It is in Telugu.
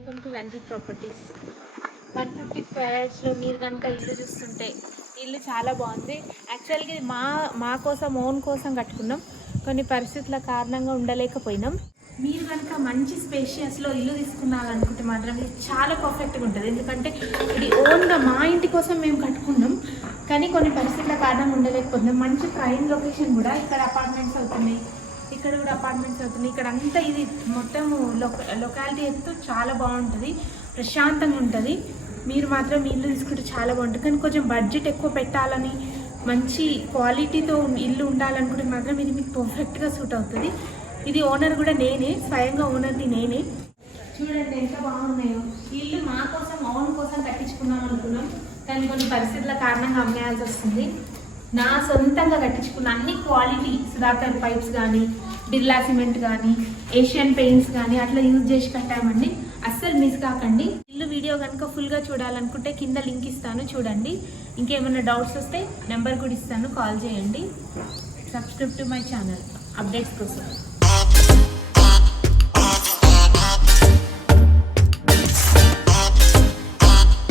Welcome to Ranjith properties. 150 square యార్డ్స్లో మీరు కనుక ఇల్లు చూస్తుంటే ఇల్లు చాలా బాగుంది. యాక్చువల్గా ఇది మా కోసం ఓన్ కోసం కట్టుకున్నాం. కొన్ని పరిస్థితుల కారణంగా ఉండలేకపోయినాం. మీరు కనుక మంచి స్పేషియస్లో ఇల్లు తీసుకున్నారనుకుంటే మాత్రం ఇది చాలా పర్ఫెక్ట్గా ఉంటుంది. ఎందుకంటే ఇది ఓన్గా మా ఇంటి కోసం మేము కట్టుకున్నాం, కానీ కొన్ని పరిస్థితుల కారణంగా ఉండలేకపోతున్నాం. మంచి ప్రైమ్ లొకేషన్ కూడా, ఇక్కడ అపార్ట్మెంట్స్ అవుతున్నాయి, ఇక్కడ కూడా అపార్ట్మెంట్స్ అవుతున్నాయి. ఇక్కడ అంతా ఇది మొత్తం లొకాలిటీ అయితే చాలా బాగుంటుంది, ప్రశాంతంగా ఉంటుంది. మీరు మాత్రం ఇల్లు తీసుకుంటే చాలా బాగుంటుంది. కానీ కొంచెం బడ్జెట్ ఎక్కువ పెట్టాలని, మంచి క్వాలిటీతో ఇల్లు ఉండాలనుకుంటే మాత్రం ఇది మీకు పర్ఫెక్ట్గా సూట్ అవుతుంది. ఇది ఓనర్ కూడా నేనే, స్వయంగా ఓనర్ని నేనే. చూడండి ఎంత బాగున్నాయో. ఇల్లు మా కోసం ఓన్ కోసం కట్టించుకున్నాం అనుకున్నాం, కానీ కొన్ని పరిస్థితుల కారణంగా అమ్మేయాల్సి వస్తుంది. నా సొంతంగా కట్టించుకున్న అన్ని క్వాలిటీ సుధాకర్ పైప్స్ కానీ, బిర్లా సిమెంట్ కానీ, ఏషియన్ పెయింట్స్ కానీ అట్లా యూజ్ చేసి కట్టామండి. అస్సలు మిస్ కాకండి. ఇల్లు వీడియో కనుక ఫుల్గా చూడాలనుకుంటే కింద లింక్ ఇస్తాను, చూడండి. ఇంకేమైనా డౌట్స్ వస్తే నెంబర్ కూడా ఇస్తాను, కాల్ చేయండి. Subscribe to my channel updates కోసం.